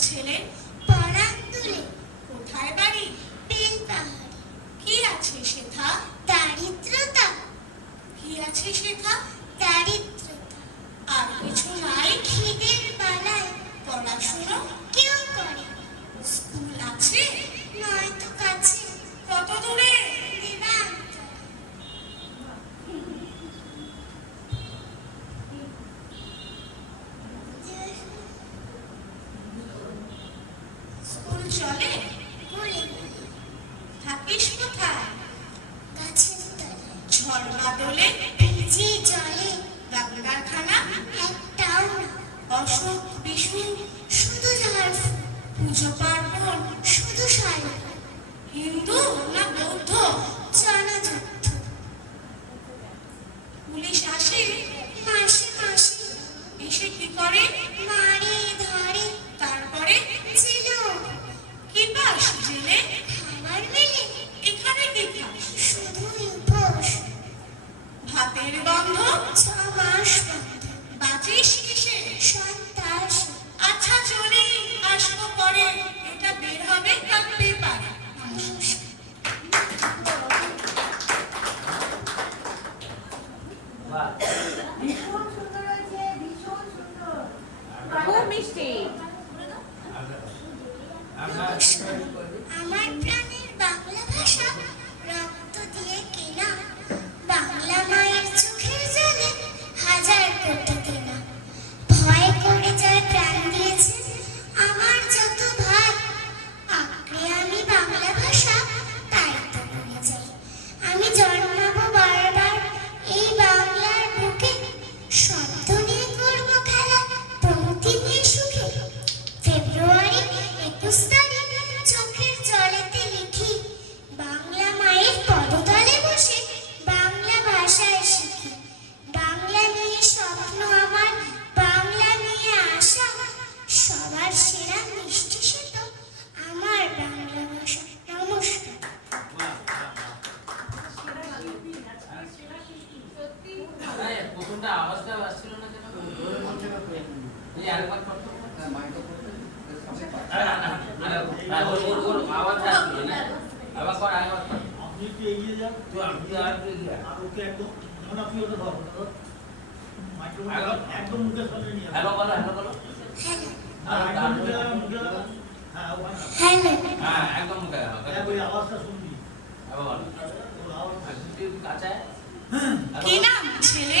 ছেলে পাড়া তুলে দর্শন বিষ্ণু শুধু যার পুজো পার্বণ শুধু সাই হিন্দু না বৌদ্ধ জানা আপনি একটু এগিয়ে যান। আর ওকে একদম যখন আপনি ওটা ধরুন একদম মুখের সামনে নিয়ে হ্যালো বলো হ্যালো বলো। হ্যাঁ, হ্যাঁ, হ্যাঁ।, হ্যাঁ একদম মুখে আওয়াজটা শুনবি। আবার কাঁচায়? কি নাম? ছেলে?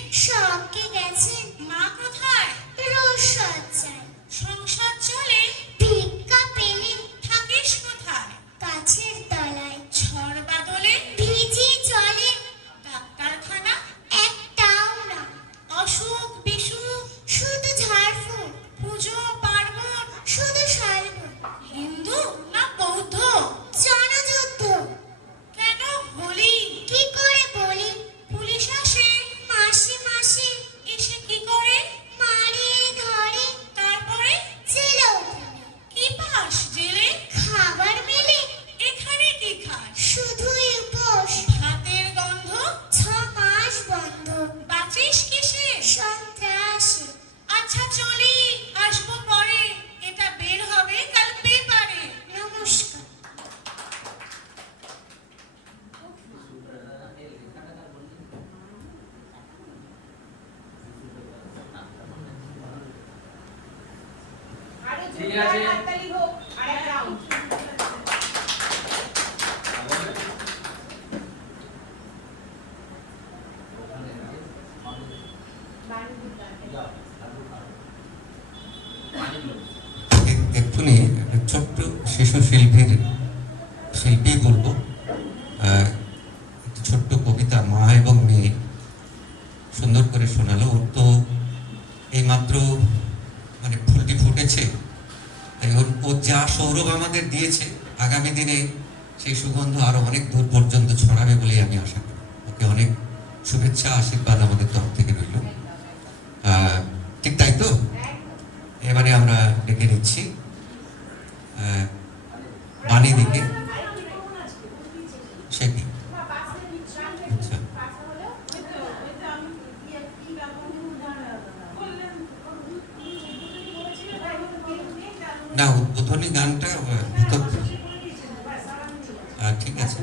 ঠিক আছে। এক্ষুনি ছোট্ট শিশু শিল্পীর শিল্পী বলব। ছোট্ট কবিতা মা এবং মেয়ে সুন্দর করে শোনালো। ওর তো এইমাত্র মানে ফুলটি ফুটেছে। যা সৌরভ আমাদের দিয়েছে আগামী দিনে সেই সুগন্ধ আরও অনেক দূর পর্যন্ত ছড়াবে বলেই আমি আশা করি। ওকে অনেক শুভেচ্ছা আশীর্বাদ আমাদের তরফ থেকে রইল। ঠিক তাই তো? এবারে আমরা ডেকে নিচ্ছি আহ, বাণী দিকে সে কি আচ্ছা না উদ্বোধনী গানটা ভিতর ঠিক আছে।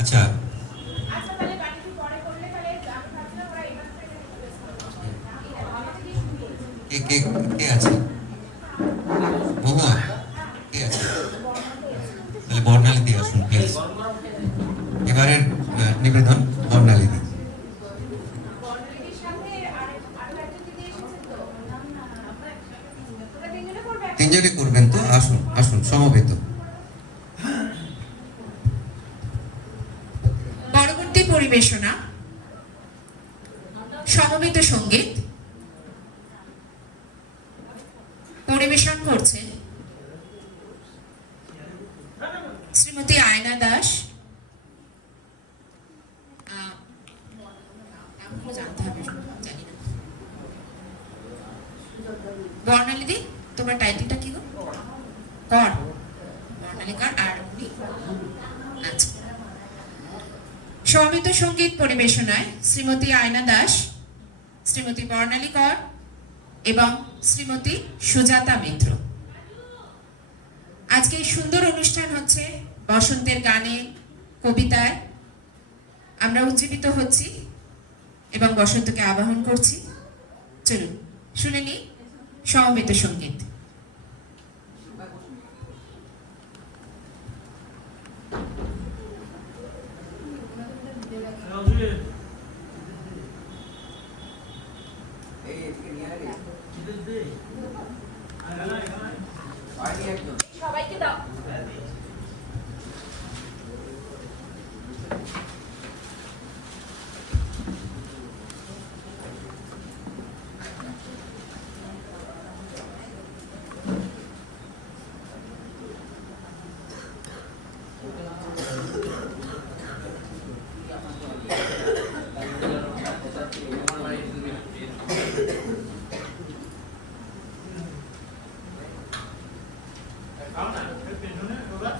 আচ্ছা। কে কে কে আছে? তিনজনে করবেন তো, আসুন আসুন, সমবেত। পরবর্তী পরিবেশনা, সমবেত সংগীত। পরিবেশন করছেন শ্রীমতী আয়না দাস। বর্ণালীদি, তোমার টাইটেলটা কি গো কর বর্ণালী কর আর উনি আচ্ছা সমবেত সংগীত পরিবেশনায় শ্রীমতী আয়না দাস, শ্রীমতী বর্ণালী কর এবং শ্রীমতী সুজাতা মিত্র। আজকে সুন্দর অনুষ্ঠান হচ্ছে বসন্তের গানে, কবিতায়। আমরা উজ্জীবিত হচ্ছি এবং বসন্তকে আবাহন করছি। চলুন, শুনে নিই সমবেত সংগীত রাজুরে, এদের দে। এখানে, এখানে। সবাইকে দাও এর পেছনে ওরা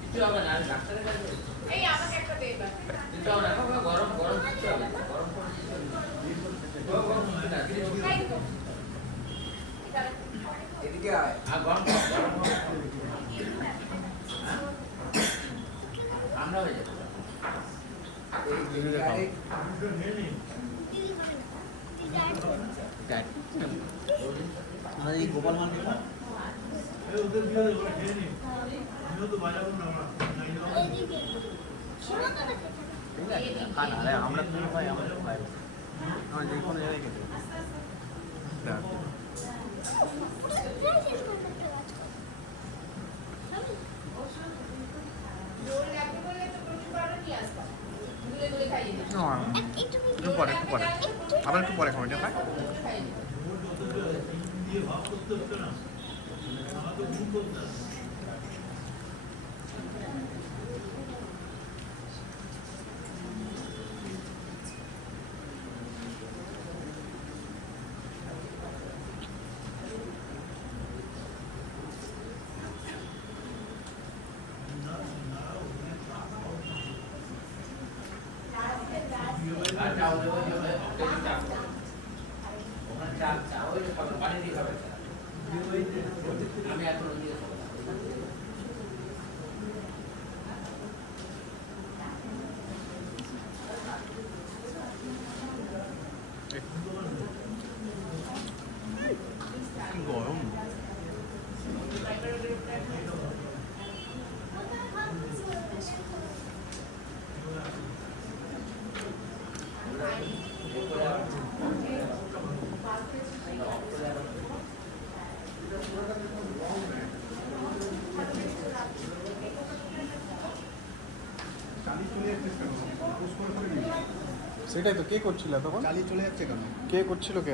কিছু হবে না আমি ডাক্তারের কাছে যাই। এই আমাকে একটা দে এবার কিছু হবে না ওখানে গরম গরম কিছু হবে না। গরম করে কিছু হবে না। গরম গরম কিছু না, কিছু হবে না। তাই তো আর গরম করো, গরম করো। হ্যাঁ? ঠান্ডা হয়ে যাবে দুটো নিয়ে নিন। এই ওদের দিয়ে দে, ওরা খেয়ে নিন। আমিও তো বাজাবো না আমরা। নাই যাব। এদিকে সীমান্ত দেখে আমরা তো ভাই আমরা ভাই আমরা যে কোনো জায়গায় গেছি একটু পরে একটু পরে আবার একটু পরে খাব এটা ভাই খাইয়ে দিই ভোট যত দেওয়া, তিন দিয়ে ভাগ করতে না। সেটাই তো কে করছিল তখন? চালিয়ে চলে যাচ্ছে কেন? কে করছিল কে?